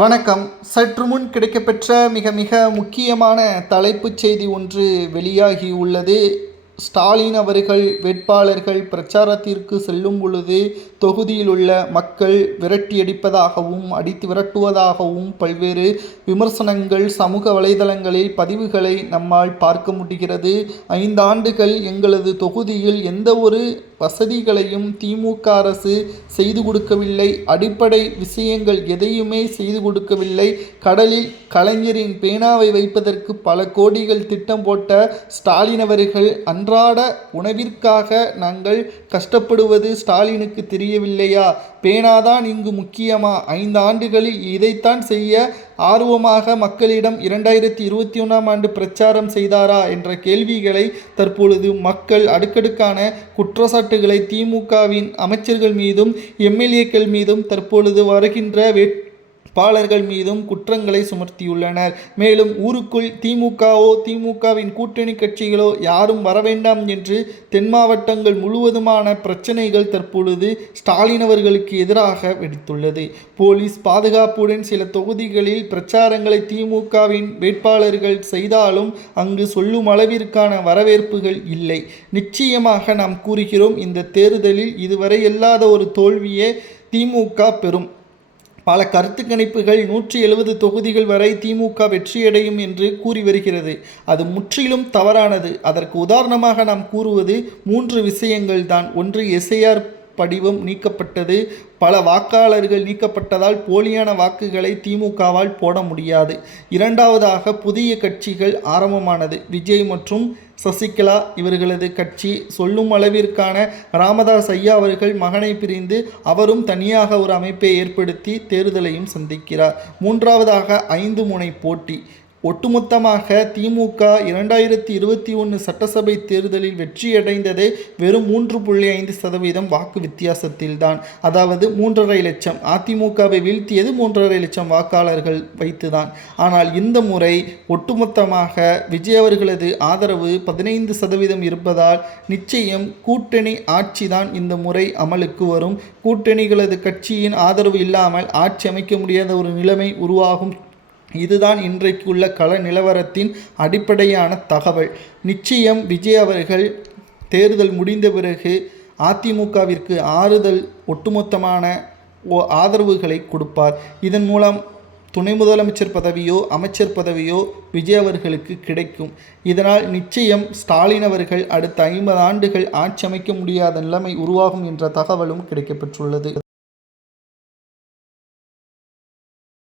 வணக்கம். சற்று முன் கிடைக்கப்பெற்ற மிக மிக முக்கியமான தலைப்புச் செய்தி ஒன்று வெளியாகியுள்ளது. ஸ்டாலின் அவர்கள் வேட்பாளர்கள் பிரச்சாரத்திற்கு செல்லும் பொழுது தொகுதியில் உள்ள மக்கள் விரட்டியடிப்பதாகவும் அடித்து விரட்டுவதாகவும் பல்வேறு விமர்சனங்கள் சமூக வலைதளங்களில் பதிவுகளை நம்மால் பார்க்க முடிகிறது. 5 ஆண்டுகள் எங்களது தொகுதியில் எந்த ஒரு வசதிகளையும் திமுக அரசு செய்து கொடுக்கவில்லை. அடிப்படை விஷயங்கள் எதையுமே செய்து கொடுக்கவில்லை. கடலில் கலைஞரின் பேனாவை வைப்பதற்கு பல கோடிகள் திட்டம் போட்ட ஸ்டாலின் அவர்கள் அன்றாட உணவிற்காக நாங்கள் கஷ்டப்படுவது ஸ்டாலினுக்கு தெரியவில்லையா? பேனாதான் இங்கு முக்கியமா? 5 ஆண்டுகளில் இதைத்தான் செய்ய ஆர்வமாக மக்களிடம் 2021ஆம் ஆண்டு பிரச்சாரம் செய்தாரா என்ற கேள்விகளை தற்பொழுது மக்கள் அடுக்கடுக்கான குற்றச்சாட்டுகளை திமுகவின் அமைச்சர்கள் மீதும் எம்எல்ஏக்கள் மீதும் தற்பொழுது வருகின்ற வேட்பாளர்கள் மீதும் குற்றங்களை சுமத்தியுள்ளனர். மேலும் ஊருக்குள் திமுகவோ திமுகவின் கூட்டணி கட்சிகளோ யாரும் வரவேண்டாம் என்று தென் மாவட்டங்கள் முழுவதுமான பிரச்சனைகள் தற்பொழுது ஸ்டாலின் அவர்களுக்கு எதிராக வெடித்துள்ளது. போலீஸ் பாதுகாப்புடன் சில தொகுதிகளில் பிரச்சாரங்களை திமுகவின் வேட்பாளர்கள் செய்தாலும் அங்கு சொல்லும் அளவிற்கான வரவேற்புகள் இல்லை. நிச்சயமாக நாம் கூறுகிறோம், இந்த தேர்தலில் இதுவரை இல்லாத ஒரு தோல்வியே திமுக பெறும். பல கருத்து கணிப்புகள் 170 தொகுதிகள் வரை திமுக வெற்றியடையும் என்று கூறி வருகிறது. அது முற்றிலும் தவறானது. அதற்கு உதாரணமாக நாம் கூறுவது 3 விஷயங்கள் தான். ஒன்று, எஸ்ஐஆர் படிவம் நீக்கப்பட்டது. பல வாக்காளர்கள் நீக்கப்பட்டதால் போலியான வாக்குகளை திமுகவால் போட முடியாது. இரண்டாவதாக, புதிய கட்சிகள் ஆரம்பமானது. விஜய் மற்றும் சசிகலா இவர்களது கட்சி சொல்லும் அளவிற்கான ராமதாஸ் ஐயா அவர்கள் மகனை பிரிந்து அவரும் தனியாக ஒரு அமைப்பை ஏற்படுத்தி தேர்தலையும் சந்திக்கிறார். மூன்றாவதாக, 5 முனை போட்டி. ஒட்டுமொத்தமாக திமுக 2021 சட்டசபை தேர்தலில் வெற்றியடைந்ததே வெறும் 3.5% வாக்கு வித்தியாசத்தில்தான். அதாவது 3.5 லட்சம். அதிமுகவை வீழ்த்தியது 3.5 லட்சம் வாக்காளர்கள் வைத்துதான். ஆனால் இந்த முறை ஒட்டுமொத்தமாக விஜய் அவர்களது ஆதரவு 15% இருப்பதால் நிச்சயம் கூட்டணி ஆட்சிதான் இந்த முறை அமலுக்கு வரும். கூட்டணிகளது கட்சியின் ஆதரவு இல்லாமல் ஆட்சி அமைக்க முடியாத ஒரு நிலைமை உருவாகும். இதுதான் இன்றைக்குள்ள கள நிலவரத்தின் அடிப்படையான தகவல். நிச்சயம் விஜய் அவர்கள் தேர்தல் முடிந்த பிறகு அதிமுகவிற்கு ஆறுதல் ஒட்டுமொத்தமான ஆதரவுகளை கொடுப்பார். இதன் மூலம் துணை முதலமைச்சர் பதவியோ அமைச்சர் பதவியோ விஜய் அவர்களுக்கு கிடைக்கும். இதனால் நிச்சயம் ஸ்டாலின் அவர்கள் அடுத்த 50 ஆண்டுகள் ஆட்சி அமைக்க முடியாத நிலைமை உருவாகும் என்ற தகவலும் கிடைக்கப்பெற்றுள்ளது.